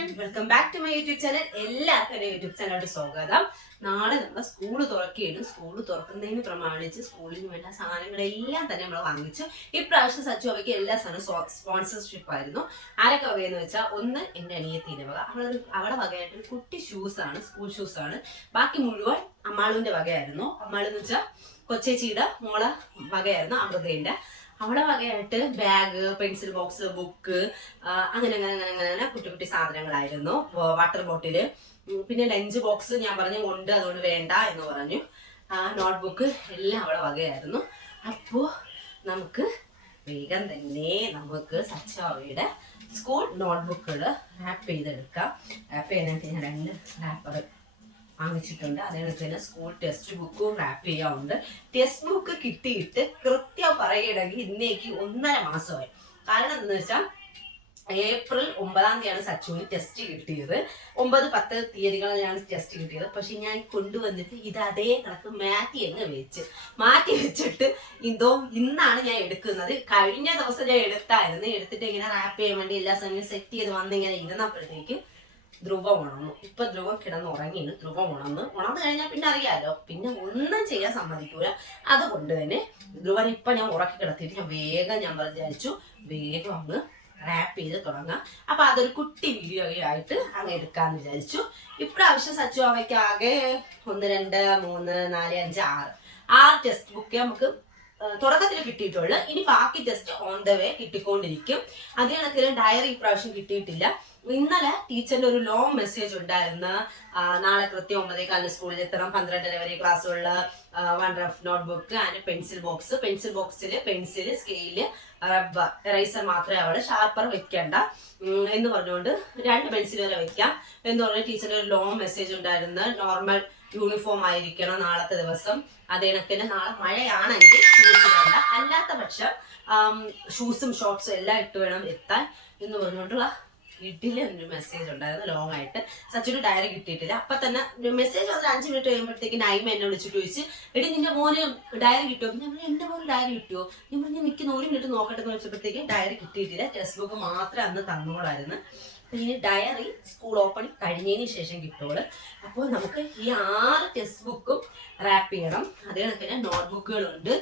everyone, welcome back to my YouTube channel. എല്ലാവർക്കും എൻ്റെ YouTube ചാനലിലോട്ട് സ്വാഗതം. നാളെ നമ്മുടെ സ്കൂൾ തുറക്കുകയാണ്. സ്കൂൾ തുറക്കുന്നതിന് പ്രമാണിച്ച് സ്കൂളിന് വേണ്ട സാധനങ്ങളെല്ലാം തന്നെ നമ്മൾ വാങ്ങിച്ചു. ഇപ്രാവശ്യം സച്ചു അവയ്ക്ക് എല്ലാ സാധനവും സ്പോൺസർഷിപ്പ് ആയിരുന്നു. ആരൊക്കെ വകയെന്ന് വെച്ചാൽ ഒന്ന് എൻ്റെ അനിയത്തിൻ്റെ വക, അവളെ വകയായിട്ട് കുട്ടി ഷൂസാണ്, സ്കൂൾ ഷൂസാണ്. ബാക്കി മുഴുവൻ അമ്മാളുവിൻ്റെ വകയായിരുന്നു. അമ്മാളെന്ന് വെച്ചാൽ കൊച്ചേച്ചിയുടെ മോളെ വകയായിരുന്നു, അമൃതേൻ്റെ. അവളെ വകയായിട്ട് ബാഗ്, പെൻസിൽ ബോക്സ്, ബുക്ക്, അങ്ങനെ കുട്ടി കുട്ടി സാധനങ്ങളായിരുന്നു. വാട്ടർ ബോട്ടില്, പിന്നെ ലഞ്ച് ബോക്സ് ഞാൻ പറഞ്ഞു കൊണ്ട് അതുകൊണ്ട് വേണ്ട എന്ന് പറഞ്ഞു. നോട്ട്ബുക്ക് എല്ലാം അവളെ വകയായിരുന്നു. അപ്പോൾ നമുക്ക് വേഗം തന്നെ സച്ചാവയുടെ സ്കൂൾ നോട്ട്ബുക്കുകൾ റാപ്പ് ചെയ്തെടുക്കാം. റാപ്പ് ചെയ്യാനായിട്ട് ഞാൻ 2 റാപ്പർ വാങ്ങിച്ചിട്ടുണ്ട്. അതേപോലെ തന്നെ സ്കൂൾ ടെക്സ്റ്റ് ബുക്കും റാപ്പ് ചെയ്യാറുണ്ട്. ടെക്സ്റ്റ് ബുക്ക് കിട്ടിയിട്ട് കൃത്യം പറയുകയാണെങ്കിൽ ഇന്നേക്ക് 1.5 മാസമായി. കാരണം എന്താണെന്ന് വെച്ചാൽ ഏപ്രിൽ 9-ാം തീയതിയാണ് സച്ചുവിന് ടെസ്റ്റ് കിട്ടിയത്. 9, 10 തീയതികളിലാണ് ടെസ്റ്റ് കിട്ടിയത്. പക്ഷെ ഞാൻ കൊണ്ടുവന്നിട്ട് ഇത് അതേ കണക്ക് മാറ്റി വെച്ചിട്ട് ഇന്നാണ് ഞാൻ എടുക്കുന്നത്. കഴിഞ്ഞ ദിവസം ഞാൻ എടുത്തിട്ട് ഇങ്ങനെ റാപ്പ് ചെയ്യാൻ വേണ്ടി എല്ലാ സമയവും സെറ്റ് ചെയ്ത് വന്നിങ്ങനെ ഇരുന്നപ്പോഴത്തേക്ക് ധ്രുവം ഉണർന്നു. ഇപ്പൊ ധ്രുവം കിടന്നുറങ്ങിയാണ്. ധ്രുവം ഉണർന്നു കഴിഞ്ഞാൽ പിന്നെ അറിയാലോ, പിന്നെ ഒന്നും ചെയ്യാൻ സമ്മതിക്കൂല. അതുകൊണ്ട് തന്നെ ധ്രുവൻ ഇപ്പൊ ഞാൻ ഉറക്കി കിടത്തിയിട്ട് ഞാൻ വിചാരിച്ചു വേഗം അങ്ങ് റാപ്പ് ചെയ്ത് തുടങ്ങാം. അപ്പൊ അതൊരു കുട്ടി വീഡിയോ ആയിട്ട് അങ്ങ് എടുക്കാന്ന് വിചാരിച്ചു. ഇപ്രാവശ്യം സച്ചു അവയ്ക്ക് ആകെ 1, 2, 3, 4, 5, 6 ടെക്സ്റ്റ് ബുക്ക് നമുക്ക് തുടക്കത്തിൽ കിട്ടിയിട്ടുള്ളു. ഇനി ബാക്കി ടെസ്റ്റ് ഓൺ ദ വേ കിട്ടിക്കൊണ്ടിരിക്കും. അതേ കണക്കിലും ഡയറി ഇപ്രാവശ്യം കിട്ടിയിട്ടില്ല. ഇന്നലെ ടീച്ചറിന്റെ ഒരു ലോങ് മെസ്സേജ് ഉണ്ടായിരുന്നു. നാളെ കൃത്യം 9:15 സ്കൂളിൽ എത്തണം, 12:30 വരെ ക്ലാസ്സുള്ള 1 rough notebook and pencil box. Pencil ബോക്സിൽ പെൻസില്, സ്കെയില്, റബ്ബർ, എറൈസർ മാത്രമേ അവിടെ, ഷാർപ്പർ വെക്കണ്ട എന്ന് പറഞ്ഞുകൊണ്ട് 2 പെൻസിൽ വരെ വെക്കാം എന്ന് പറഞ്ഞ ടീച്ചറിന്റെ ഒരു ലോങ് മെസ്സേജ് ഉണ്ടായിരുന്നു. നോർമൽ യൂണിഫോം ആയിരിക്കണം നാളത്തെ ദിവസം. അതേ കണക്കിന് നാളെ മഴയാണെങ്കിൽ ഷൂസ് വേണ്ട, അല്ലാത്ത പക്ഷം ഷൂസും ഷോർട്സും എല്ലാം ഇട്ട് വേണം എത്താൻ എന്ന് പറഞ്ഞുകൊണ്ടുള്ള വീട്ടിലെ ഒരു മെസ്സേജ് ഉണ്ടായിരുന്നു ലോങ് ആയിട്ട്. സച്ചിന് ഡയറി കിട്ടിയിട്ടില്ല. അപ്പൊ തന്നെ മെസ്സേജ് വന്ന് 5 മിനിറ്റ് കഴിയുമ്പോഴത്തേക്ക് നൈമ എന്നെ വിളിച്ചിട്ട് ചോദിച്ചു, എടി നിന്റെ മോന് ഡയറി കിട്ടുമോ? ഞാൻ പറഞ്ഞു എന്റെ മോന് ഡയറി കിട്ടുമോ? ഞാൻ പറഞ്ഞു നിൽക്കുന്ന 1 മിനിറ്റ് നോക്കട്ടെ എന്ന് വെച്ചപ്പോഴത്തേക്ക് ഡയറി കിട്ടിയിട്ടില്ല. ടെക്സ്റ്റ് ബുക്ക് മാത്രമേ അന്ന് തന്നോളായിരുന്നു. ഇനി ഡയറി സ്കൂൾ ഓപ്പണിങ് കഴിഞ്ഞതിന് ശേഷം കിട്ടുള്ളൂ. അപ്പോൾ നമുക്ക് ഈ 6 ടെക്സ്റ്റ് ബുക്കും റാപ്പ് ചെയ്യണം. അതേ കണക്കിന് നോട്ട്ബുക്കുകളുണ്ട്,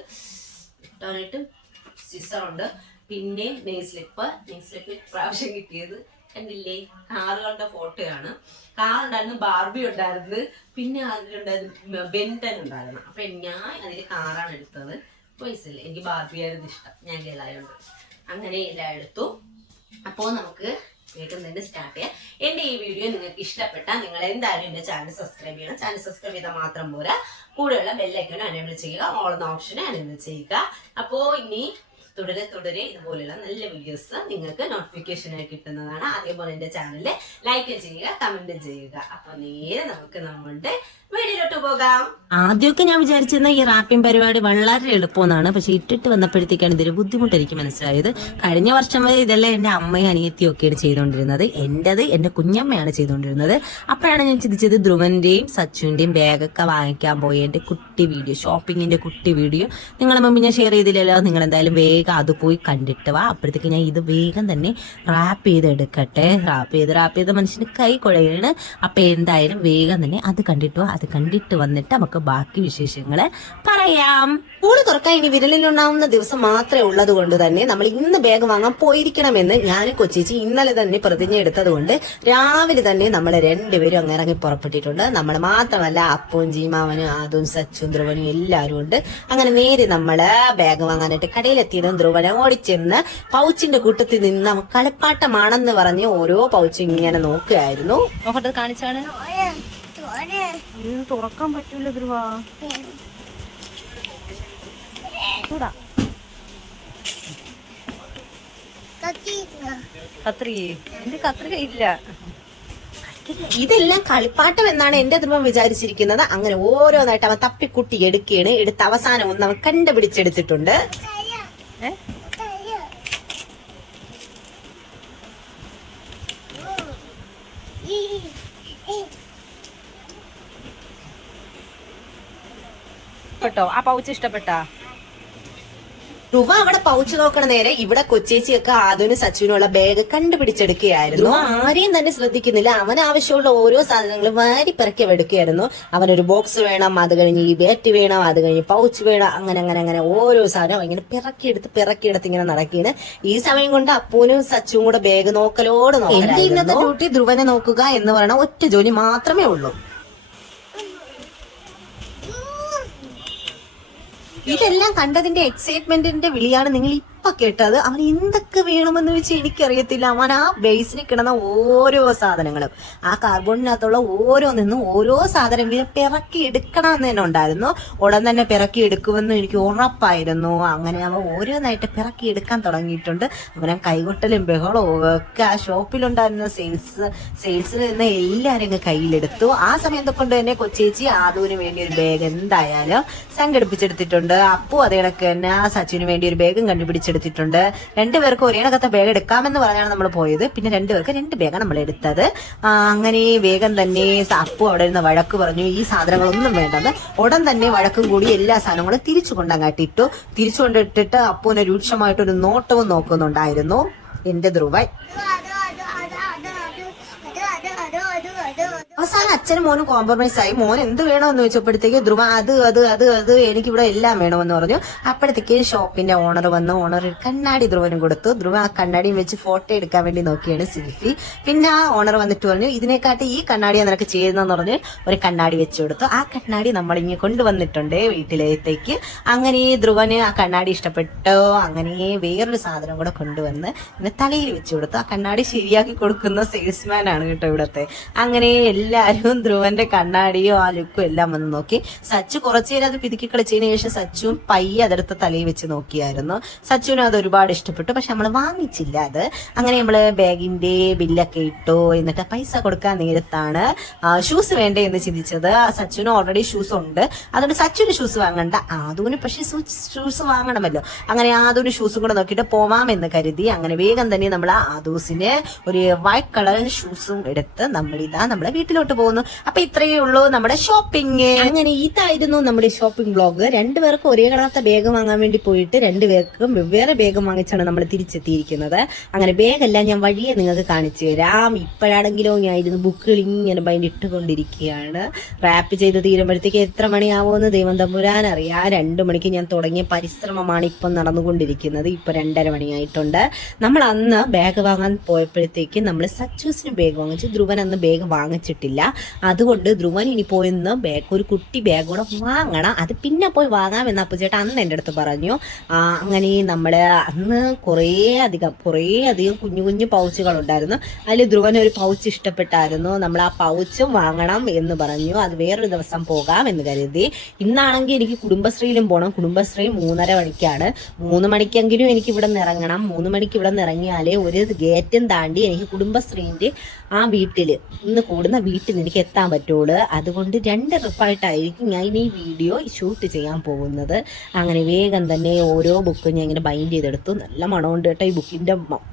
കിട്ടാനായിട്ട് സിസറുണ്ട്, പിന്നെ നെയിൽ സ്ലിപ്പ് പ്രാവശ്യം കിട്ടിയത് കണ്ടില്ലേ, കാറുകളുടെ ഫോട്ടോയാണ്. കാറുണ്ടായിരുന്നു, ബാർബി ഉണ്ടായിരുന്നു, പിന്നെ അതിലുണ്ടായിരുന്നു ബെൻറ്റൻ ഉണ്ടായിരുന്നു. അപ്പൊ ഞാൻ അതിൽ കാറാണ് എടുത്തത്. വയസ്സില്ല, എനിക്ക് ബാർബി ആയിരുന്നു ഇഷ്ടം, ഞാൻ കേളായുണ്ട്. അങ്ങനെ എല്ലാം എടുത്തു. അപ്പോൾ നമുക്ക് വേഗം തന്നെ സ്റ്റാർട്ട് ചെയ്യാം. എൻ്റെ ഈ വീഡിയോ നിങ്ങൾക്ക് ഇഷ്ടപ്പെട്ടാൽ നിങ്ങൾ എന്തായാലും എൻ്റെ ചാനൽ സബ്സ്ക്രൈബ് ചെയ്യണം. ചാനൽ സബ്സ്ക്രൈബ് ചെയ്താൽ മാത്രം പോരാ, കൂടെയുള്ള ബെല്ലൈക്കൺ എനേബിൾ ചെയ്യുക, ഓൾ എന്ന ഓപ്ഷൻ എനേബിൾ ചെയ്യുക. അപ്പോൾ ഇനി തുടരെ ഇതുപോലെയുള്ള നല്ല വീഡിയോസ് നിങ്ങൾക്ക് നോട്ടിഫിക്കേഷനായി കിട്ടുന്നതാണ്. അതേപോലെ എൻ്റെ ചാനലിൽ ലൈക്ക് ചെയ്യുക, കമന്റ് ചെയ്യുക. അപ്പൊ നേരെ നമുക്ക് നമ്മളുടെ വീഡിയോയിലോട്ട് പോകാം. ആദ്യമൊക്കെ ഞാൻ വിചാരിച്ചിരുന്ന ഈ റാപ്പിംഗ് പരിപാടി വളരെ എളുപ്പമെന്നാണ്. പക്ഷെ ഇട്ടിട്ട് വന്നപ്പോഴത്തേക്കാണ് ഇതിന്റെ ബുദ്ധിമുട്ട് എനിക്ക് മനസ്സിലായത്. കഴിഞ്ഞ വർഷം വരെ ഇതെല്ലാം എൻ്റെ അമ്മയും അനിയത്തിയും ഒക്കെയാണ് ചെയ്തുകൊണ്ടിരുന്നത്. എൻ്റെ കുഞ്ഞമ്മയാണ് ചെയ്തുകൊണ്ടിരുന്നത്. അപ്പോഴാണ് ഞാൻ ചിന്തിച്ചത് ധ്രുവന്റെയും സച്ചുവിന്റെയും ബാഗൊക്കെ വാങ്ങിക്കാൻ പോയി എൻ്റെ കുട്ടി വീഡിയോ, ഷോപ്പിങ്ങിന്റെ കുട്ടി വീഡിയോ നിങ്ങളെ മുമ്പ് ഞാൻ ഷെയർ ചെയ്തില്ലല്ലോ. നിങ്ങൾ എന്തായാലും വേഗം അത് പോയി കണ്ടിട്ട് വാ. അപ്പോഴത്തേക്ക് ഞാൻ ഇത് വേഗം തന്നെ റാപ്പ് ചെയ്തെടുക്കട്ടെ. റാപ്പ് ചെയ്ത് മനുഷ്യന് കൈ കുഴയാണ്. അപ്പൊ എന്തായാലും വേഗം തന്നെ അത് കണ്ടിട്ട് വാ. അത് കണ്ടിട്ട് വന്നിട്ട് നമുക്ക് ബാക്കി വിശേഷങ്ങള് പറയാം. സ്കൂള് തുറക്കാൻ ഇനി വിരലിലുണ്ടാവുന്ന ദിവസം മാത്രമേ ഉള്ളത് കൊണ്ട് തന്നെ നമ്മൾ ഇന്ന് ബാഗ് വാങ്ങാൻ പോയിരിക്കണമെന്ന് ഞാൻ കൊച്ചേച്ചി ഇന്നലെ തന്നെ പ്രതിജ്ഞ എടുത്തത് കൊണ്ട് രാവിലെ തന്നെ നമ്മൾ 2 പേരും അങ്ങ് ഇറങ്ങി പുറപ്പെട്ടിട്ടുണ്ട്. നമ്മൾ മാത്രമല്ല അപ്പവും ജീമാവനും ആദും സച്ചും ധ്രുവനും എല്ലാവരും ഉണ്ട്. അങ്ങനെ നേരെ നമ്മള് ബാഗ് വാങ്ങാനായിട്ട് കടയിലെത്തിയതും ധ്രുവനെ ഓടിച്ചെന്ന് പൗച്ചിന്റെ കൂട്ടത്തിൽ നിന്ന് കളിപ്പാട്ടമാണെന്ന് പറഞ്ഞ് ഓരോ പൗച്ചും ഇങ്ങനെ നോക്കുകയായിരുന്നു. നോക്കട്ടെ, കാണിച്ചാണ്. തുറക്കാൻ പറ്റൂല ധ്രുവ, കത്രിക ഇല്ല. ഇതെല്ലാം കളിപ്പാട്ടം എന്നാണ് എന്റെ ധ്രുവം വിചാരിച്ചിരിക്കുന്നത്. അങ്ങനെ ഓരോന്നായിട്ട് അവൻ തപ്പിക്കുട്ടി എടുക്കുകയാണ്. എടുത്ത് അവസാനം ഒന്ന് അവൻ കണ്ടുപിടിച്ചെടുത്തിട്ടുണ്ട്. ഇഷ്ടപ്പെട്ടോ? ആ പൗച്ച് ഇഷ്ടപ്പെട്ടാ? ധ്രുവ അവിടെ പൗച്ച് നോക്കണ നേരെ ഇവിടെ കൊച്ചേച്ചിയൊക്കെ ആദ്യം സച്ചുവിനുള്ള ബാഗ് കണ്ടുപിടിച്ചെടുക്കുകയായിരുന്നു. ആരെയും തന്നെ ശ്രദ്ധിക്കുന്നില്ല. അവൻ ആവശ്യമുള്ള ഓരോ സാധനങ്ങളും വാരി പിറക്കി എടുക്കുകയായിരുന്നു. അവനൊരു ബോക്സ് വേണം, അത് കഴിഞ്ഞ് ഈ ബാറ്റ് വേണം, അത് കഴിഞ്ഞ് പൗച്ച് വേണം, അങ്ങനെ അങ്ങനെ അങ്ങനെ ഓരോ സാധനം ഇങ്ങനെ പിറക്കിയെടുത്ത് ഇങ്ങനെ നടക്കുകയാണ്. ഈ സമയം കൊണ്ട് അപ്പൂനും സച്ചുവും കൂടെ ബാഗ് നോക്കലോട് നോക്കാം. എന്റെ ഇന്നത്തെ ഡ്യൂട്ടി ധ്രുവനെ നോക്കുക എന്ന് പറയുന്ന ഒറ്റ ജോലി മാത്രമേ ഉള്ളൂ. ഇതെല്ലാം കണ്ടതിന്റെ എക്സൈറ്റ്മെന്റിന്റെ വിളിയാണ് നിങ്ങൾ ഇപ്പൊ കേട്ടത്. അവൻ എന്തൊക്കെ വേണമെന്ന് വെച്ച് എനിക്കറിയത്തില്ല. അവൻ ആ ബേസിൽ കിടന്ന ഓരോ സാധനങ്ങളും, ആ കാർബോണിനകത്തുള്ള ഓരോന്നും ഓരോ സാധനം പിറക്കി എടുക്കണം എന്ന് തന്നെ ഉണ്ടായിരുന്നു. ഉടൻ തന്നെ പിറക്കി എടുക്കുമെന്ന് എനിക്ക് ഉറപ്പായിരുന്നു. അങ്ങനെ അവൻ ഓരോന്നായിട്ട് പിറക്കി എടുക്കാൻ തുടങ്ങിയിട്ടുണ്ട്. അവൻ കൈകൊട്ടലും ബഹളവും ഒക്കെ ആ ഷോപ്പിലുണ്ടായിരുന്ന സെയിൽസിൽ നിന്ന് എല്ലാവരും കയ്യിലെടുത്തു. ആ സമയത്തെ കൊണ്ട് തന്നെ കൊച്ചേച്ചി ആദൂന് വേണ്ടി ഒരു ബാഗ് എന്തായാലും സംഘടിപ്പിച്ചെടുത്തിട്ടുണ്ട്. അപ്പു അതേ കണക്ക് തന്നെ ആ സച്ചിന് വേണ്ടി ഒരു ബാഗും കണ്ടുപിടിച്ചെടുത്തിട്ടുണ്ട്. രണ്ടുപേർക്ക് ഒരേ കണക്കത്തെ ബാഗ് എടുക്കാമെന്ന് പറഞ്ഞാണ് നമ്മൾ പോയത്. പിന്നെ രണ്ടുപേർക്ക് 2 ബാഗാണ് നമ്മൾ എടുത്തത്. അങ്ങനെ വേഗം തന്നെ അപ്പു അവിടെ ഇരുന്ന് വഴക്ക് പറഞ്ഞു, ഈ സാധനങ്ങളൊന്നും വേണ്ടെന്ന്. ഉടൻ തന്നെ വഴക്കും കൂടി എല്ലാ സാധനങ്ങളും തിരിച്ചു കൊണ്ടങ്ങാട്ടിട്ടു. തിരിച്ചു കൊണ്ടിട്ടിട്ട് അപ്പുവിനെ രൂക്ഷമായിട്ടൊരു നോട്ടവും നോക്കുന്നുണ്ടായിരുന്നു എന്റെ ധ്രുവൻ. അവസാനം അച്ഛനും മോനും കോംപ്രമൈസ് ആയി. മോൻ എന്ത് വേണമെന്ന് ചോദിച്ചപ്പോഴത്തേക്ക് ധ്രുവ അത് എനിക്കിവിടെ എല്ലാം വേണമെന്ന് പറഞ്ഞു. അപ്പോഴത്തേക്ക് ഷോപ്പിന്റെ ഓണർ വന്നു. ഓണർ കണ്ണാടി ധ്രുവനും കൊടുത്തു. ധ്രുവ ആ കണ്ണാടിയും വെച്ച് ഫോട്ടോ എടുക്കാൻ വേണ്ടി നോക്കിയാണ് സെൽഫി. പിന്നെ ആ ഓണർ വന്നിട്ട് പറഞ്ഞു, ഇതിനെക്കാട്ടി ഈ കണ്ണാടിയാണ് നിനക്ക് ചെയ്യുന്നതെന്ന് പറഞ്ഞ് ഒരു കണ്ണാടി വെച്ചു കൊടുത്തു. ആ കണ്ണാടി നമ്മളിങ്ങനെ കൊണ്ടുവന്നിട്ടുണ്ട് വീട്ടിലേക്ക്. അങ്ങനെ ധ്രുവന് ആ കണ്ണാടി ഇഷ്ടപ്പെട്ടു. അങ്ങനെ വേറൊരു സാധനം കൂടെ കൊണ്ടുവന്ന് ഇങ്ങനെ തലയിൽ വെച്ചു കൊടുത്തു. ആ കണ്ണാടി ശരിയാക്കി കൊടുക്കുന്ന സെയിൽസ്മാൻ ആണ് കേട്ടോ ഇവിടത്തെ. അങ്ങനെ എല്ലാരും ധ്രുവന്റെ കണ്ണാടിയോ ആ ലുക്കും എല്ലാം വന്ന് നോക്കി. സച്ചു കുറച്ചു നേരം അത് പിതുക്കി കളിച്ചതിന് ശേഷം സച്ചുവും പയ്യെ അതെടുത്ത് തലയിൽ വെച്ച് നോക്കിയായിരുന്നു. സച്ചുവിനും അത് ഒരുപാട് ഇഷ്ടപ്പെട്ടു. പക്ഷെ നമ്മൾ വാങ്ങിച്ചില്ല അത്. അങ്ങനെ നമ്മള് ബാഗിന്റെ ബില്ലൊക്കെ ഇട്ടു. എന്നിട്ട് പൈസ കൊടുക്കാൻ നേരത്താണ് ഷൂസ് വേണ്ടേ എന്ന് ചിന്തിച്ചത്. സച്ചുവിന് ഓൾറെഡി ഷൂസ് ഉണ്ട്, അതുകൊണ്ട് സച്ചുവിന് ഷൂസ് വാങ്ങണ്ട, ആദൂന് പക്ഷെ ഷൂസ് വാങ്ങണമല്ലോ. അങ്ങനെ ആദൂന് ഷൂസും കൂടെ നോക്കിയിട്ട് പോവാമെന്ന് കരുതി. അങ്ങനെ വേഗം തന്നെ നമ്മൾ ആദൂസിന് ഒരു വൈറ്റ് കളർ ഷൂസും എടുത്ത് നമ്മളെ വീട്ടിലോട്ട് പോകുന്നു. അപ്പൊ ഇത്രയേ ഉള്ളൂ നമ്മുടെ ഷോപ്പിംഗ്. അങ്ങനെ ഇതായിരുന്നു നമ്മുടെ ഷോപ്പിംഗ് ബ്ലോഗ്. രണ്ടുപേർക്കും ഒരേ കളർത്ത ബാഗ് വാങ്ങാൻ വേണ്ടി പോയിട്ട് രണ്ടുപേർക്കും വെവ്വേറെ ബാഗ് വാങ്ങിച്ചാണ് നമ്മൾ തിരിച്ചെത്തിയിരിക്കുന്നത്. അങ്ങനെ ബാഗെല്ലാം ഞാൻ വഴിയെ നിങ്ങൾക്ക് കാണിച്ചു തരാം. ഇപ്പോഴാണെങ്കിലോ ഞാൻ ഇരുന്ന് ബുക്കുകൾ ഇങ്ങനെ ബൈൻഡ് ഇട്ടുകൊണ്ടിരിക്കുകയാണ്. റാപ്പ് ചെയ്ത് തീരുമ്പോഴത്തേക്ക് എത്ര മണിയാവുമെന്ന് ദൈവം തമ്പുരാൻ അറിയാം. 2 മണിക്ക് ഞാൻ തുടങ്ങിയ പരിശ്രമമാണ് ഇപ്പം നടന്നുകൊണ്ടിരിക്കുന്നത്. ഇപ്പൊ 2:30 മണിയായിട്ടുണ്ട്. നമ്മൾ അന്ന് ബാഗ് വാങ്ങാൻ പോയപ്പോഴത്തേക്ക് നമ്മൾ സച്ചൂസിന് ബാഗ് വാങ്ങിച്ചു. ധ്രുവൻ അന്ന് ബാഗ് വാങ്ങിച്ചിട്ടില്ല. അതുകൊണ്ട് ധ്രുവൻ ഇനി പോയിന്ന് ഒരു കുട്ടി ബാഗ് കൂടെ വാങ്ങണം. അത് പിന്നെ പോയി വാങ്ങാമെന്ന് അപ്പുചേട്ടൻ അന്ന് എൻ്റെ അടുത്ത് പറഞ്ഞു. അങ്ങനെ നമ്മള് അന്ന് കുറേ അധികം കുഞ്ഞു കുഞ്ഞു പൗച്ചുകൾ ഉണ്ടായിരുന്നു. അതിൽ ധ്രുവന് ഒരു പൗച്ച് ഇഷ്ടപ്പെട്ടായിരുന്നു. നമ്മൾ ആ പൗച്ചും വാങ്ങണം എന്ന് പറഞ്ഞു. അത് വേറൊരു ദിവസം പോകാം എന്ന് കരുതി. ഇന്നാണെങ്കിൽ എനിക്ക് കുടുംബശ്രീയിലും പോകണം. കുടുംബശ്രീ 3:30 മണിക്കാണ്. 3 മണിക്കെങ്കിലും എനിക്ക് ഇവിടെ നിന്ന് ഇറങ്ങണം. 3 മണിക്ക് ഇവിടെ നിന്ന് ഇറങ്ങിയാലേ ഒരു ഗേറ്റും താണ്ടി എനിക്ക് കുടുംബശ്രീന്റെ ആ വീട്ടിൽ ഇന്ന് കൂടുന്ന വീട്ടിൽ എനിക്ക് എത്താൻ പറ്റുള്ളൂ. അതുകൊണ്ട് 2 ട്രിപ്പായിട്ടായിരിക്കും ഞാൻ ഈ വീഡിയോ ഷൂട്ട് ചെയ്യാൻ പോകുന്നത്. അങ്ങനെ വേഗം തന്നെ ഓരോ ബുക്കും ഞാൻ ഇങ്ങനെ ബൈൻഡ് ചെയ്തെടുത്തു. നല്ല മണമുണ്ട് കേട്ടോ. ഈ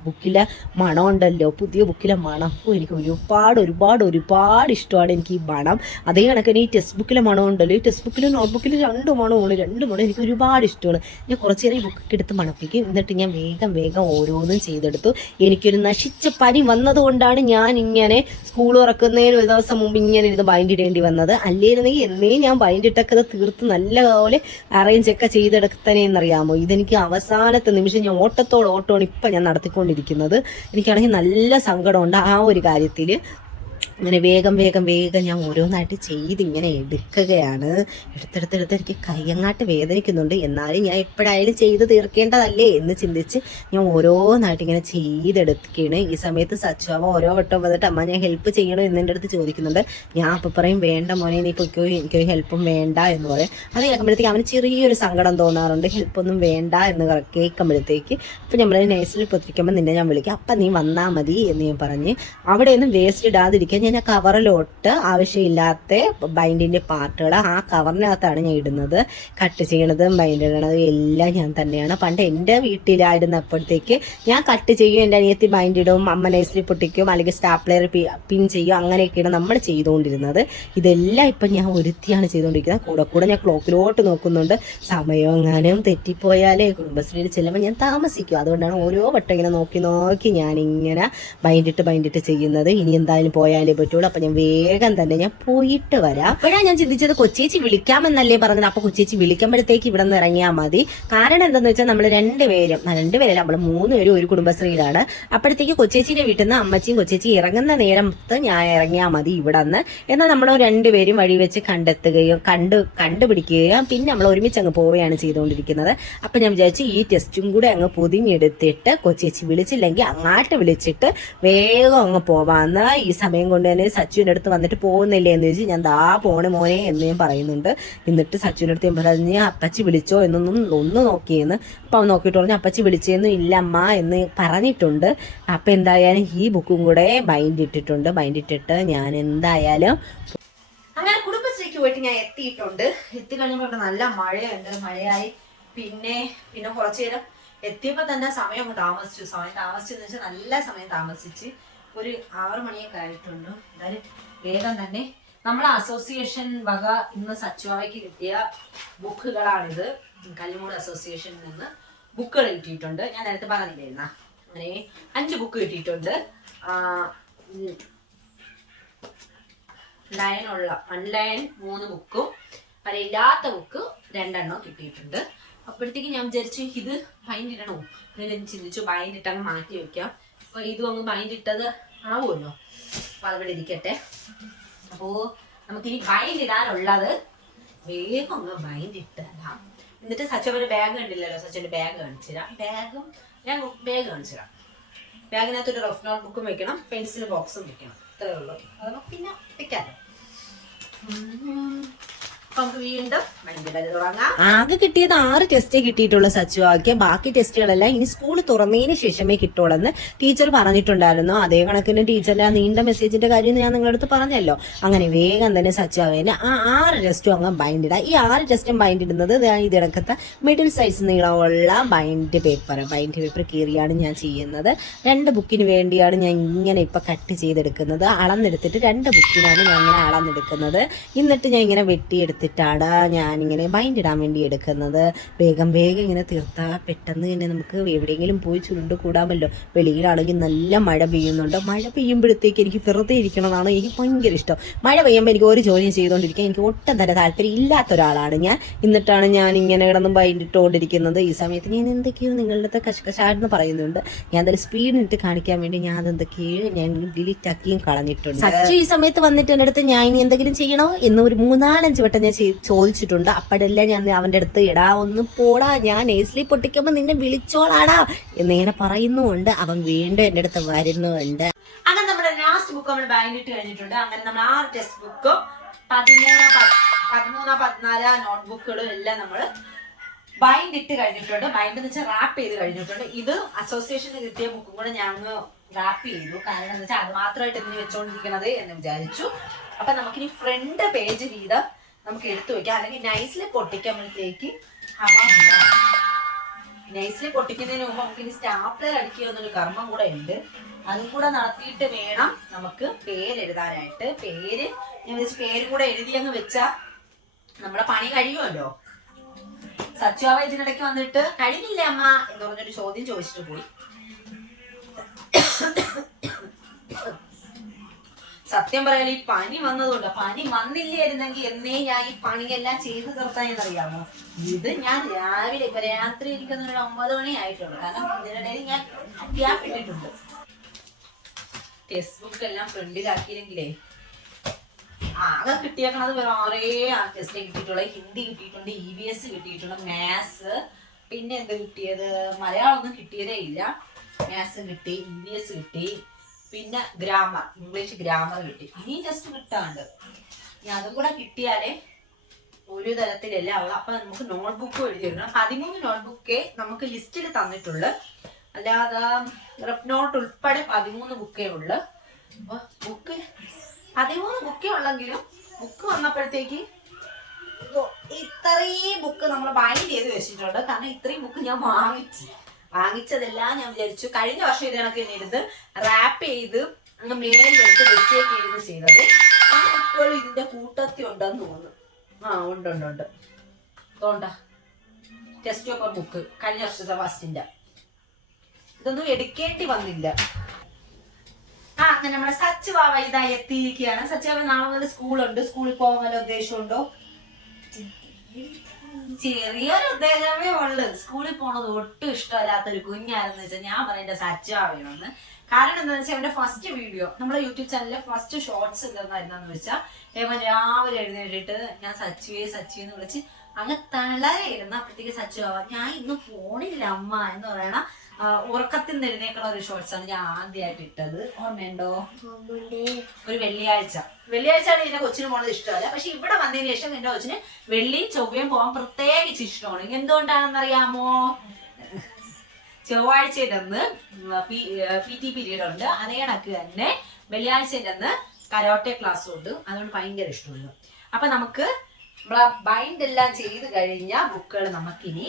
ബുക്കിലെ മണമുണ്ടല്ലോ, പുതിയ ബുക്കിലെ മണം എനിക്ക് ഒരുപാട് ഇഷ്ടമാണ് എനിക്ക് ഈ മണം. അതേ കണക്കിന് ഈ ടെക്സ്റ്റ് ബുക്കിലെ മണമുണ്ടല്ലോ, ഈ ടെക്സ്റ്റ് ബുക്കിലും നോട്ട് ബുക്കിലും 2 മണമാണ്. 2 മണം എനിക്ക് ഒരുപാട് ഇഷ്ടമാണ്. ഞാൻ കുറച്ച് നേരം ഈ ബുക്കൊക്കെ എടുത്ത് മണപ്പിക്കും. എന്നിട്ട് ഞാൻ വേഗം ഓരോന്നും ചെയ്തെടുത്തു. എനിക്കൊരു നശിച്ച പനി വന്നതുകൊണ്ടാണ് ഞാൻ ഇങ്ങനെ സ്കൂൾ തുറക്കുന്നതിന് ഒരു ദിവസം മുമ്പ് ഇങ്ങനെ ഇരുന്ന് ബൈൻഡ് ഇടേണ്ടി വന്നത്. അല്ലേയിരുന്നെങ്കിൽ എന്നേ ഞാൻ ബൈൻഡ് ഇട്ടൊക്കെ തീർത്ത് നല്ലപോലെ അറേഞ്ച് ഒക്കെ ചെയ്തെടുത്തനെന്നറിയാമോ. ഇതെനിക്ക് അവസാനത്തെ നിമിഷം ഞാൻ ഓട്ടമാണ് ഇപ്പം ഞാൻ നടത്തിക്കൊണ്ടിരിക്കുന്നത്. എനിക്കാണെങ്കിൽ നല്ല സങ്കടമുണ്ട് ആ ഒരു കാര്യത്തിൽ. അങ്ങനെ വേഗം ഞാൻ ഓരോന്നായിട്ട് ചെയ്തിങ്ങനെ എടുക്കുകയാണ്. എടുത്തെടുത്ത് എനിക്ക് കയ്യങ്ങാട്ട് വേദനിക്കുന്നുണ്ട്. എന്നാലും ഞാൻ എപ്പോഴായാലും ചെയ്ത് തീർക്കേണ്ടതല്ലേ എന്ന് ചിന്തിച്ച് ഞാൻ ഓരോന്നായിട്ട് ഇങ്ങനെ ചെയ്തെടുക്കുകയാണ്. ഈ സമയത്ത് സച്ചുവാമ ഓരോ വട്ടം വന്നിട്ട് അമ്മ ഞാൻ ഹെൽപ്പ് ചെയ്യണോ എന്ന് എൻ്റെ അടുത്ത് ചോദിക്കുന്നുണ്ട്. ഞാൻ അപ്പം പറയും വേണ്ട മോനെ നീ പൊയ്ക്കോ, എനിക്കൊരു ഹെൽപ്പും വേണ്ട എന്ന് പറയും. അത് കേൾക്കുമ്പോഴത്തേക്ക് അവന് ചെറിയൊരു സങ്കടം തോന്നാറുണ്ട്. ഹെൽപ്പൊന്നും വേണ്ട എന്ന് കേൾക്കുമ്പോഴത്തേക്ക്. അപ്പം നമ്മൾ നഴ്സറിൽ പൊത്തിരിക്കുമ്പോൾ നിന്നെ ഞാൻ വിളിക്കും, അപ്പം നീ വന്നാൽ മതി എന്ന് ഞാൻ പറഞ്ഞ് അവിടെ ഒന്നും വേസ്റ്റ് ഇടാതിരിക്കാൻ വയ്ക്കാം. ഞാൻ ആ കവറിലോട്ട് ആവശ്യമില്ലാത്ത ബൈൻഡിൻ്റെ പാർട്ടുകൾ ആ കവറിനകത്താണ് ഞാൻ ഇടുന്നത്. കട്ട് ചെയ്യണതും ബൈൻഡ് ഇടണതും എല്ലാം ഞാൻ തന്നെയാണ്. പണ്ട് എൻ്റെ വീട്ടിലായിരുന്നപ്പോഴത്തേക്ക് ഞാൻ കട്ട് ചെയ്യും, എൻ്റെ അനിയത്തി ബൈൻഡ് ഇടും, അമ്മ നൈസിൽ പൊട്ടിക്കും, അല്ലെങ്കിൽ സ്റ്റാപ്ലെയർ പിൻ ചെയ്യും, അങ്ങനെയൊക്കെയാണ് നമ്മൾ ചെയ്തുകൊണ്ടിരുന്നത്. ഇതെല്ലാം ഇപ്പം ഞാൻ ഒരുത്തിയാണ് ചെയ്തുകൊണ്ടിരിക്കുന്നത്. കൂടെ ഞാൻ ക്ലോക്കിലോട്ട് നോക്കുന്നുണ്ട്. സമയം എങ്ങാനും തെറ്റിപ്പോയാലേ കുടുംബശ്രീയിൽ ചെല്ലുമ്പോൾ ഞാൻ താമസിക്കും. അതുകൊണ്ടാണ് ഓരോ വട്ടം ഇങ്ങനെ നോക്കി ഞാനിങ്ങനെ ബൈൻഡിട്ട് ചെയ്യുന്നത്. ഇനി എന്തായാലും പോയാലേ പറ്റുള്ളൂ. അപ്പം ഞാൻ വേഗം തന്നെ ഞാൻ പോയിട്ട് വരാം. അപ്പോഴാണ് ഞാൻ ചിന്തിച്ചത് കൊച്ചേച്ചി വിളിക്കാമെന്നല്ലേ പറഞ്ഞത്. അപ്പോൾ കൊച്ചേച്ചി വിളിക്കുമ്പോഴത്തേക്ക് ഇവിടെ നിന്ന് ഇറങ്ങിയാൽ മതി. കാരണം എന്താണെന്ന് വെച്ചാൽ നമ്മൾ രണ്ടുപേരല്ല, നമ്മൾ 3 പേരും ഒരു കുടുംബശ്രീയിലാണ്. അപ്പോഴത്തേക്ക് കൊച്ചേച്ചിയുടെ വീട്ടിൽ നിന്ന് അമ്മച്ചിയും കൊച്ചേച്ചി ഇറങ്ങുന്ന നേരത്ത് ഞാൻ ഇറങ്ങിയാൽ മതി ഇവിടെ നിന്ന്. എന്നാൽ നമ്മൾ രണ്ടുപേരും വഴി വെച്ച് കണ്ടെത്തുകയും കണ്ടുപിടിക്കുകയും പിന്നെ നമ്മൾ ഒരുമിച്ച് അങ്ങ് പോവുകയാണ് ചെയ്തുകൊണ്ടിരിക്കുന്നത്. അപ്പം ഞാൻ വിചാരിച്ചു ഈ ടെസ്റ്റും കൂടെ അങ്ങ് പൊതിഞ്ഞെടുത്തിട്ട് കൊച്ചേച്ചി വിളിച്ചില്ലെങ്കിൽ അങ്ങാട്ട് വിളിച്ചിട്ട് വേഗം അങ്ങ് പോവാന്ന്. ഈ സമയം കൊണ്ട് തന്നെ സച്ചുവിൻ്റെ അടുത്ത് വന്നിട്ട് പോകുന്നില്ലേ എന്ന് ചോദിച്ചു. ഞാൻ ദാ പോണേ മോനെ എന്ന് ഞാൻ പറയുന്നുണ്ട്. എന്നിട്ട് സച്ചുവിൻ്റെ അടുത്ത് ഞാൻ പറഞ്ഞ് അപ്പച്ചി വിളിച്ചോ ഒന്ന് നോക്കിയെന്ന്. അപ്പം അവൻ നോക്കിയിട്ട് പറഞ്ഞു അപ്പച്ചി വിളിച്ചെന്നും ഇല്ല അമ്മ എന്ന് പറഞ്ഞിട്ടുണ്ട്. അപ്പം എന്തായാലും ഈ ബുക്കും കൂടെ ബൈൻഡ് ഇട്ടിട്ട് ഞാൻ എന്തായാലും അങ്ങനെ കുടുംബശ്രീക്ക് പോയിട്ട് ഞാൻ എത്തിയിട്ടുണ്ട്. എത്തിക്കഴിഞ്ഞപ്പോൾ ഇവിടെ നല്ല മഴയായി. പിന്നെ കുറച്ചു നേരം എത്തിയപ്പോൾ തന്നെ സമയം താമസിച്ചെന്ന് വെച്ചാൽ നല്ല സമയം താമസിച്ച് ഒരു 6 മണിയൊക്കെ ആയിട്ടുണ്ട്. എന്തായാലും വേഗം തന്നെ നമ്മളെ അസോസിയേഷൻ വക ഇന്ന് സച്ചുവാവയ്ക്ക് കിട്ടിയ ബുക്കുകളാണിത്. കല്ലുമൂട് അസോസിയേഷനിൽ നിന്ന് ബുക്കുകൾ കിട്ടിയിട്ടുണ്ട്. ഞാൻ നേരത്തെ പറഞ്ഞില്ലായിരുന്ന അങ്ങനെ 5 ബുക്ക് കിട്ടിയിട്ടുണ്ട്. അൺലൈൻ 3 ബുക്കും വരയില്ലാത്ത ബുക്ക് 2 കിട്ടിയിട്ടുണ്ട്. അപ്പോഴത്തേക്ക് ഞാൻ വിചാരിച്ചു ഇത് ബൈൻഡ് ഇടണോ, ഞാൻ ചിന്തിച്ചു ബൈൻഡ് ഇട്ടങ്ങ് മാറ്റി വെക്കാം. അപ്പോൾ ഇതും അങ്ങ് ബൈൻഡ് ഇട്ടത് ആവുമല്ലോ. അപ്പോൾ അതവിടെ ഇരിക്കട്ടെ. അപ്പോൾ നമുക്കിനി ബൈൻഡ് ഇടാനുള്ളത് വേഗം അങ്ങ് ബൈൻഡ് ഇട്ടാം. എന്നിട്ട് സച്ചോൻ്റെ ബാഗ് കണ്ടില്ലല്ലോ, സച്ചോൻ്റെ ബാഗ് കാണിച്ചു തരാം. ഞാൻ ബാഗ് കാണിച്ചു തരാം. ബാഗിനകത്തൊരു റഫ് നോട്ട് ബുക്കും വെക്കണം, പെൻസിൽ ബോക്സും വെക്കണം. ഇത്രയേ ഉള്ളൂ. അത് നമുക്ക് പിന്നെ വെക്കാമല്ലോ. ആകെ കിട്ടിയത് 6 ടെസ്റ്റേ കിട്ടിയിട്ടുള്ള സച്ചുവാക്ക്. ബാക്കി ടെസ്റ്റുകളെല്ലാം ഇനി സ്കൂൾ തുറന്നതിന് ശേഷമേ കിട്ടുള്ളൂ ടീച്ചർ പറഞ്ഞിട്ടുണ്ടായിരുന്നു. അതേ കണക്കിന് ടീച്ചറിന്റെ ആ നീണ്ട മെസ്സേജിന്റെ കാര്യം ഞാൻ നിങ്ങളുടെ അടുത്ത് പറഞ്ഞല്ലോ. അങ്ങനെ വേഗം തന്നെ സച്ചുവാവിന് ആ 6 ടെസ്റ്റും അങ്ങ് ബൈൻഡ് ഇടാം. ഈ 6 ടെസ്റ്റും ബൈൻഡ് ഇടുന്നത് ഇതിനകത്തെ മിഡിൽ സൈസ് നീളമുള്ള ബൈൻഡ് പേപ്പർ കീറിയാണ് ഞാൻ ചെയ്യുന്നത്. 2 ബുക്കിന് വേണ്ടിയാണ് ഞാൻ ഇങ്ങനെ ഇപ്പൊ കട്ട് ചെയ്തെടുക്കുന്നത്. അളന്നെടുത്തിട്ട് 2 ബുക്കിനാണ് ഞാൻ ഇങ്ങനെ അളന്നെടുക്കുന്നത്. എന്നിട്ട് ഞാൻ ഇങ്ങനെ വെട്ടിയെടുത്തിട്ടാണ് ഞാനിങ്ങനെ ബൈൻഡ് ഇടാൻ വേണ്ടി എടുക്കുന്നത്. വേഗം ഇങ്ങനെ തീർത്താൽ പെട്ടെന്ന് തന്നെ നമുക്ക് എവിടെയെങ്കിലും പോയി ചുരുണ്ട് കൂടാമല്ലോ. വെളിയിലാണെങ്കിൽ നല്ല മഴ പെയ്യുന്നുണ്ട്. മഴ പെയ്യുമ്പോഴത്തേക്ക് എനിക്ക് വെറുതെ ഇരിക്കണമെന്നാണ് എനിക്ക് ഭയങ്കര ഇഷ്ടം. മഴ പെയ്യുമ്പോൾ എനിക്ക് ഒരു ജോലിയും ചെയ്തുകൊണ്ടിരിക്കാൻ എനിക്ക് ഒട്ടും തന്നെ താല്പര്യം ഇല്ലാത്ത ഒരാളാണ് ഞാൻ. എന്നിട്ടാണ് ഞാൻ ഇങ്ങനെ കിടന്ന് ബൈൻഡ് ഇട്ടുകൊണ്ടിരിക്കുന്നത്. ഈ സമയത്ത് ഞാൻ എന്തൊക്കെയോ നിങ്ങളുടെ അടുത്ത് കശകശാടെന്ന് പറയുന്നുണ്ട്. ഞാൻ എന്തായാലും സ്പീഡിനിട്ട് കാണിക്കാൻ വേണ്ടി ഞാൻ അതെന്തൊക്കെയോ ഞാൻ ഡിലീറ്റ് ആക്കിയും കളഞ്ഞിട്ടുണ്ട്. സച്ചു ഈ സമയത്ത് വന്നിട്ട് എൻ്റെ അടുത്ത് ഞാൻ ഇനി എന്തെങ്കിലും ചെയ്യണോ എന്ന് ഒരു 3-4 വട്ടം ഞാൻ ചോദിച്ചിട്ടുണ്ട്. അപ്പോഴെല്ലാം ഞാൻ അവൻ്റെ അടുത്ത് ഇടാ ഒന്ന് പോടാ, ഞാൻ നെയ്സ്ലി പൊട്ടിക്കുമ്പോൾ നിന്നെ വിളിച്ചോളാടാ എന്നിങ്ങനെ പറയുന്നുമുണ്ട്. അവൻ വീണ്ടും എൻ്റെ അടുത്ത് വരുന്നുണ്ട്. അങ്ങനെ നമ്മുടെ ലാസ്റ്റ് ബുക്ക് നമ്മൾ ബൈൻഡ് ഇട്ട് കഴിഞ്ഞിട്ടുണ്ട്. അങ്ങനെ നമ്മൾ 6 ടെക്സ്റ്റ് ബുക്കും 13-14 നോട്ട്ബുക്കുകളും എല്ലാം നമ്മൾ ബൈൻഡ് ഇട്ട് കഴിഞ്ഞിട്ടുണ്ട്. ബൈൻഡ് എന്ന് വെച്ചാൽ റാപ്പ് ചെയ്ത് കഴിഞ്ഞിട്ടുണ്ട്. ഇത് അസോസിയേഷന് കിട്ടിയ ബുക്കും കൂടെ ഞാൻ റാപ്പ് ചെയ്തു. കാരണം എന്താ വെച്ചാൽ അത് മാത്രമായിട്ട് എന്തിനു വെച്ചോണ്ടിരിക്കണത് എന്ന് വിചാരിച്ചു. അപ്പൊ നമുക്കിനി ഫ്രണ്ട് പേജ് വീതം നമുക്ക് എടുത്തു വെക്കാം. അല്ലെങ്കിൽ നൈസ്ലി പൊട്ടിക്കുമ്പോഴത്തേക്ക് നൈസ്ലി പൊട്ടിക്കുന്നതിന് മുമ്പ് നമുക്കിനി സ്റ്റാപ്ലർ അടിക്കുക എന്നൊരു കർമ്മം കൂടെ ഉണ്ട്. അതും കൂടെ നടത്തിയിട്ട് വേണം നമുക്ക് പേരെഴുതാനായിട്ട്. ഞാൻ വെച്ച് പേരും കൂടെ എഴുതി അങ്ങ് വെച്ചാൽ നമ്മുടെ പണി കഴിയുമല്ലോ. സച്ചുവാവ ഇതിനിടയ്ക്ക് വന്നിട്ട് കഴിഞ്ഞില്ലേ അമ്മ എന്ന് പറഞ്ഞൊരു ചോദ്യം ചോദിച്ചിട്ട് പോയി. സത്യം പറയാൻ ഈ പനി വന്നതുകൊണ്ട്, പനി വന്നില്ലായിരുന്നെങ്കിൽ എന്നേ ഞാൻ ഈ പണിയെല്ലാം ചെയ്തു തീർത്താൻ എന്നറിയാമോ. ഇത് ഞാൻ രാവിലെ ഇപ്പൊ രാത്രി ഇരിക്കുന്ന ഒരു 9 മണി ആയിട്ടുള്ളൂ. കാരണം ഇതിനിടയിൽ ഞാൻ ഗ്യാപ്പ് ഇട്ടിട്ടുണ്ട്. ടെക്സ്റ്റ് ബുക്ക് എല്ലാം ഫ്രണ്ടിലാക്കിയില്ലെങ്കിലേ ആകെ കിട്ടിയേക്കണത് വേറെ 6 ടെസ്റ്റ് കിട്ടിയിട്ടുള്ളത്. ഹിന്ദി കിട്ടിയിട്ടുണ്ട്, EVS കിട്ടിയിട്ടുണ്ട്, മാത്സ്, പിന്നെ എന്ത് കിട്ടിയത്, മലയാളം ഒന്നും കിട്ടിയതേ ഇല്ല. മാത്സ് കിട്ടി, EVS കിട്ടി, പിന്നെ ഗ്രാമർ, ഇംഗ്ലീഷ് ഗ്രാമർ കിട്ടി. ഇനിയും ടെസ്റ്റ് കിട്ടാണ്ട്. ഇനി അതും കൂടെ കിട്ടിയാലേ ഒരു തരത്തിലെല്ലാം ഉള്ളു. അപ്പൊ നമുക്ക് നോട്ട്ബുക്ക് എഴുതിയിടണം. 13 നോട്ട്ബുക്കേ നമുക്ക് ലിസ്റ്റിൽ തന്നിട്ടുള്ളു. അല്ലാതെ റഫ് നോട്ട് ഉൾപ്പെടെ 13 ബുക്കേ ഉള്ളു. അപ്പൊ ബുക്ക് 13 ബുക്കേ ഉള്ളെങ്കിലും ബുക്ക് വന്നപ്പോഴത്തേക്ക് ഇത്രയും ബുക്ക് നമ്മൾ ബൈൻഡ് ചെയ്ത് വെച്ചിട്ടുണ്ട്. കാരണം ഇത്രയും ബുക്ക് ഞാൻ വാങ്ങിച്ചതെല്ലാം ഞാൻ വിചാരിച്ചു കഴിഞ്ഞ വർഷം ഇത് കണക്ക് തന്നെ എടുത്ത് റാപ്പ് ചെയ്ത് അങ്ങ് മേലെടുത്ത് വെച്ചേക്കായിരുന്നു ചെയ്തത്. ആ ബുക്കുകളും ഇതിന്റെ കൂട്ടത്തിൽ ഉണ്ടെന്ന് തോന്നുന്നു. ഉണ്ട് തോണ്ട ടെസ്റ്റ് പേപ്പർ ബുക്ക് കഴിഞ്ഞ വർഷത്തെ ഫസ്റ്റിന്റെ ഇതൊന്നും എടുക്കേണ്ടി വന്നില്ല. അങ്ങനെ നമ്മുടെ സച്ച് ബാബ ഇതാ എത്തിയിരിക്കുകയാണ്. സച്ച് ബാബ നാളെ മുതൽ സ്കൂളുണ്ട്. സ്കൂളിൽ പോകാൻ വല്ല ഉദ്ദേശമുണ്ടോ? ചെറിയൊരു ഉദ്ദേശമേ ഉള്ളു. സ്കൂളിൽ പോണത് ഒട്ടും ഇഷ്ടമല്ലാത്തൊരു കുഞ്ഞാരെന്ന് വെച്ചാൽ ഞാൻ പറയുന്നത് സച്ച് ബാബയാണെന്ന്. കാരണം എന്താണെന്ന് വെച്ചാൽ അവന്റെ ഫസ്റ്റ് വീഡിയോ നമ്മുടെ യൂട്യൂബ് ചാനലിലെ ഫസ്റ്റ് ഷോർട്സ് എന്തായിരുന്നെന്ന് വെച്ചാൽ ഏവൻ രാവിലെ എഴുന്നേറ്റിട്ട് ഞാൻ സച്ചുവെന്ന് വിളിച്ച് അങ്ങ് തളരായിരുന്നു. അപ്പോഴത്തേക്ക് സച്ചു ബാബ ഞാൻ ഇന്ന് പോണില്ല അമ്മ എന്ന് പറയണ ഉറക്കത്തിൽ നിന്ന് എഴുന്നേക്കണ ഒരു ഷോർട്സ് ആണ് ഞാൻ ആദ്യമായിട്ട് ഇട്ടത്. ഓർമ്മയുണ്ടോ? ഒരു വെള്ളിയാഴ്ചയാണ് ഇതിന്റെ കൊച്ചിന് പോണത് ഇഷ്ടമല്ല. പക്ഷെ ഇവിടെ വന്നതിന് ശേഷം എന്റെ കൊച്ചിന് വെള്ളിയും ചൊവ്വയും പോകാൻ പ്രത്യേകിച്ച് ഇഷ്ടമാണ്. എന്തുകൊണ്ടാണെന്നറിയാമോ? ചൊവ്വാഴ്ചയുടെ അന്ന് PT പീരീഡ് ഉണ്ട്. അതേ കണക്ക് തന്നെ വെള്ളിയാഴ്ചയുടെ അന്ന് കരോട്ടെ ക്ലാസ്സും ഉണ്ട്. അതുകൊണ്ട് ഭയങ്കര ഇഷ്ടമാണ്. അപ്പൊ നമുക്ക് ബൈൻഡ് എല്ലാം ചെയ്ത് കഴിഞ്ഞ ബുക്കുകൾ നമുക്കിനി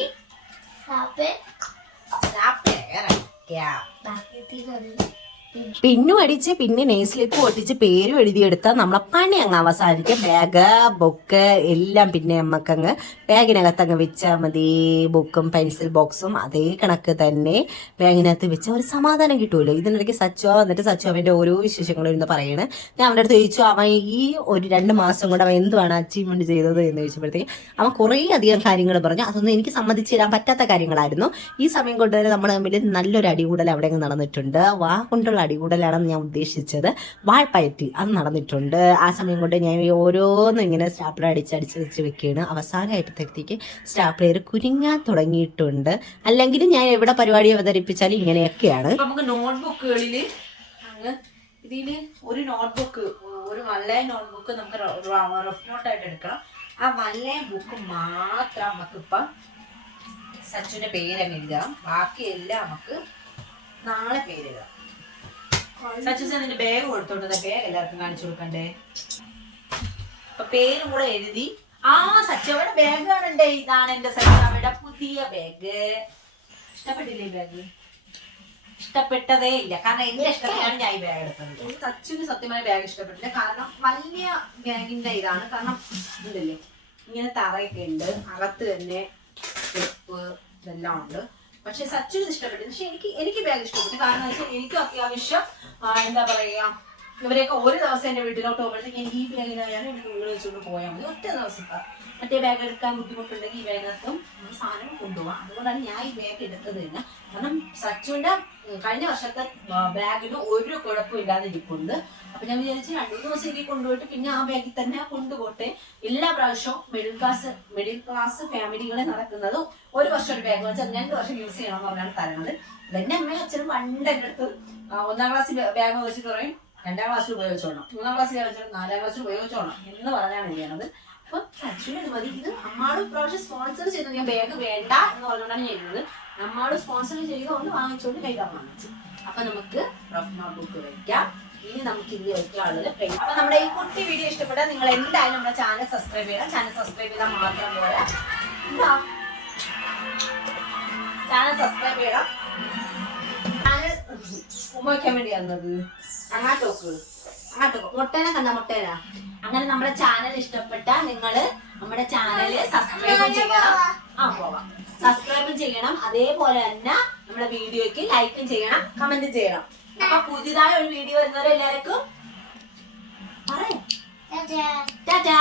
പിന്നും അടിച്ച് പിന്നെ നെയിം സ്ലിപ്പ് ഒട്ടിച്ച് പേരും എഴുതിയെടുത്താൽ നമ്മളെ പണി അങ്ങ് അവസാനിക്കും. ബാഗ് ബുക്ക് എല്ലാം പിന്നെ നമുക്കങ്ങ് ബാഗിനകത്ത് അങ്ങ് വെച്ചാൽ മതി. ബുക്കും പെൻസിൽ ബോക്സും അതേ കണക്ക് തന്നെ ബാഗിനകത്ത് വെച്ചാൽ ഒരു സമാധാനം കിട്ടുമല്ലോ. ഇതിനിടയ്ക്ക് സച്ചോ വന്നിട്ട് സച്ചു അവൻ്റെ ഓരോ വിശേഷങ്ങളും ഇരുന്ന് പറയണേ. ഞാൻ അവൻ്റെ അടുത്ത് ചോദിച്ചു അവൻ ഈ ഒരു 2 മാസം കൊണ്ട് അവൻ എന്തുവാണ് അച്ചീവ്മെന്റ് ചെയ്തത് എന്ന് ചോദിച്ചപ്പോഴത്തേക്ക് അവൻ കുറേ അധികം കാര്യങ്ങൾ പറഞ്ഞു. അതൊന്നും എനിക്ക് സമ്മതിച്ചു തരാൻ പറ്റാത്ത കാര്യങ്ങളായിരുന്നു. ഈ സമയം കൊണ്ട് തന്നെ നമ്മൾ തമ്മിൽ നല്ലൊരു അടികൂടൽ അവിടെ നടന്നിട്ടുണ്ട്. വാ കൊണ്ടുള്ള അടികൂടലാണെന്ന് ഞാൻ ഉദ്ദേശിച്ചത്. വാൾപ്പയറ്റി അത് നടന്നിട്ടുണ്ട്. ആ സമയം കൊണ്ട് ഞാൻ ഓരോന്നും ഇങ്ങനെ സ്റ്റാപ്ലർ അടിച്ച് വെച്ച് വെക്കുകയാണ്. അവസാനമായപ്പോഴത്തേക്ക് സ്റ്റാപ്ലർ കുരുങ്ങാൻ തുടങ്ങിയിട്ടുണ്ട്. അല്ലെങ്കിൽ ഞാൻ എവിടെ പരിപാടി അവതരിപ്പിച്ചാലും ഇങ്ങനെയൊക്കെയാണ്. നമുക്ക് നോട്ട്ബുക്കുകളിൽ ഇതില് ഒരു നോട്ട്ബുക്ക്, ഒരു വൺലൈൻ നോട്ട്ബുക്ക് നമുക്ക് റഫ് നോട്ടായിട്ട് എടുക്കണം. ആ വൺലൈൻ ബുക്ക് മാത്രം നമുക്കിപ്പം സച്ചുവിന്റെ പേരങ്ങ് എഴുതാം. ബാക്കിയെല്ലാം നമുക്ക് നാളെ പേരെഴുതാം. സച്ചു നിന്റെ ബാഗ് കൊടുത്തോണ്ട് ബാഗ് എല്ലാവർക്കും കാണിച്ചു കൊടുക്കണ്ടേ? അപ്പൊ പേരും കൂടെ എഴുതി. സച്ചവയുടെ ബാഗ് കാണണ്ടേ? ഇതാണ് എന്റെ സച്ചവയുടെ പുതിയ ബാഗ്. ഇഷ്ടപ്പെട്ടില്ലേ ബാഗ്? ഇഷ്ടപ്പെട്ടതേ ഇല്ല. കാരണം എന്റെ ഇഷ്ടത്തിലാണ് ഞാൻ ഈ ബാഗ് എടുത്തത്. സച്ചുവിന് സത്യമായ ബാഗ് ഇഷ്ടപ്പെട്ടില്ല. കാരണം വലിയ ബാഗിന്റെ ഇതാണ്. കാരണം ഉണ്ടല്ലേ ഇങ്ങനെ തറയൊക്കെ ഉണ്ട്, അകത്ത് തന്നെ സ്റ്റെപ്പ് ഇതെല്ലാം ഉണ്ട്. പക്ഷെ സച്ചുവിന് ഇഷ്ടപ്പെട്ടു. പക്ഷെ എനിക്ക് ബാഗ് ഇഷ്ടപ്പെട്ടു. കാരണം വെച്ചാൽ എനിക്കും അത്യാവശ്യം എന്താ പറയാ ഇവരെയൊക്കെ ഒരു ദിവസം എന്റെ വീട്ടിലോട്ട് പോകുമ്പോഴത്തേക്ക് എനിക്ക് ഈ ബാഗിലായാലും എനിക്ക് നിങ്ങൾ വെച്ചുകൊണ്ട് പോയാൽ മതി. ഒറ്റ ദിവസത്തെ മറ്റേ ബാഗ് എടുക്കാൻ ബുദ്ധിമുട്ടുണ്ടെങ്കിൽ ഈ ബാഗിനകത്തും സാധനം കൊണ്ടുപോകാം. അതുകൊണ്ടാണ് ഞാൻ ഈ ബാഗ് എടുത്തത് തന്നെ. കാരണം സച്ചുവിന്റെ കഴിഞ്ഞ വർഷത്തെ ബാഗിന് ഒരു കുഴപ്പമില്ലാതെ ഇരിപ്പുണ്ട്. അപ്പൊ ഞാൻ വിചാരിച്ചു 2 ദിവസം ഇതിൽ കൊണ്ടുപോയിട്ട് പിന്നെ ആ ബാഗിൽ തന്നെ കൊണ്ടുപോട്ടെ. എല്ലാ പ്രാവശ്യവും മിഡിൽ ക്ലാസ് ഫാമിലികളെ നടക്കുന്നത് ഒരു വർഷം ഒരു ബാഗ് വെച്ചാൽ 2 വർഷം യൂസ് ചെയ്യണമെന്ന് പറഞ്ഞാണ് തരുന്നത്. എന്റെ അമ്മയും അച്ഛനും പണ്ട് എൻ്റെ അടുത്ത് 1ാം ക്ലാസ്സിൽ ബാഗ് വെച്ചിട്ട് പറയും 2ാം ക്ലാസ്സിൽ ഉപയോഗിച്ചോണം, 3ാം ക്ലാസ്സിൽ വെച്ചിട്ട് 4ാം ക്ലാസ്സിൽ ഉപയോഗിച്ചോണം എന്ന് പറഞ്ഞാണ് ചെയ്യണത്. അപ്പൊ സച്ചുവിന് ഇത് മതി. ഇത് അമ്മാട് ഇപ്രാവശ്യം സ്പോൺസർ ചെയ്തു. ഞാൻ ബാഗ് വേണ്ട എന്ന് പറഞ്ഞുകൊണ്ടാണ് ചെയ്യുന്നത്. അമ്മാട് സ്പോൺസർ ചെയ്തുകൊണ്ട് വാങ്ങിച്ചോണ്ട് കൈതാൻ വാങ്ങിച്ചു. അപ്പൊ നമുക്ക് റഫ് നോട്ട്ബുക്ക് വെക്കാം. ഇനി നമുക്ക് ഇനി വെക്കാനുള്ളത് പെയിന്റ്. അപ്പൊ നമ്മുടെ ഈ കുട്ടി വീഡിയോ ഇഷ്ടപ്പെട്ടാൽ നിങ്ങൾ എന്തായാലും നമ്മുടെ ചാനൽ സബ്സ്ക്രൈബ് ചെയ്യണം. ചാനൽ സബ്സ്ക്രൈബ് ചെയ്താൽ മാത്രം പോരാ, ചാനൽ സബ്സ്ക്രൈബ് ചെയ്യണം. ചാനൽ ഉപയോഗിക്കാൻ വേണ്ടി വന്നത് അങ്ങോട്ടോക്ക് മുട്ടേന കണ്ട മുട്ടേന. അങ്ങനെ നമ്മുടെ ചാനൽ ഇഷ്ടപ്പെട്ടാൽ നിങ്ങള് നമ്മുടെ ചാനല് സബ്സ്ക്രൈബ് ചെയ്യണം. പോവാം, സബ്സ്ക്രൈബ് ചെയ്യണം. അതേപോലെ തന്നെ നമ്മുടെ വീഡിയോയ്ക്ക് ലൈക്കും ചെയ്യണം, കമന്റും ചെയ്യണം. അപ്പൊ പുതിയതായ ഒരു വീഡിയോ വരുന്നവരെല്ലാവർക്കും പറയാം ടാറ്റാ.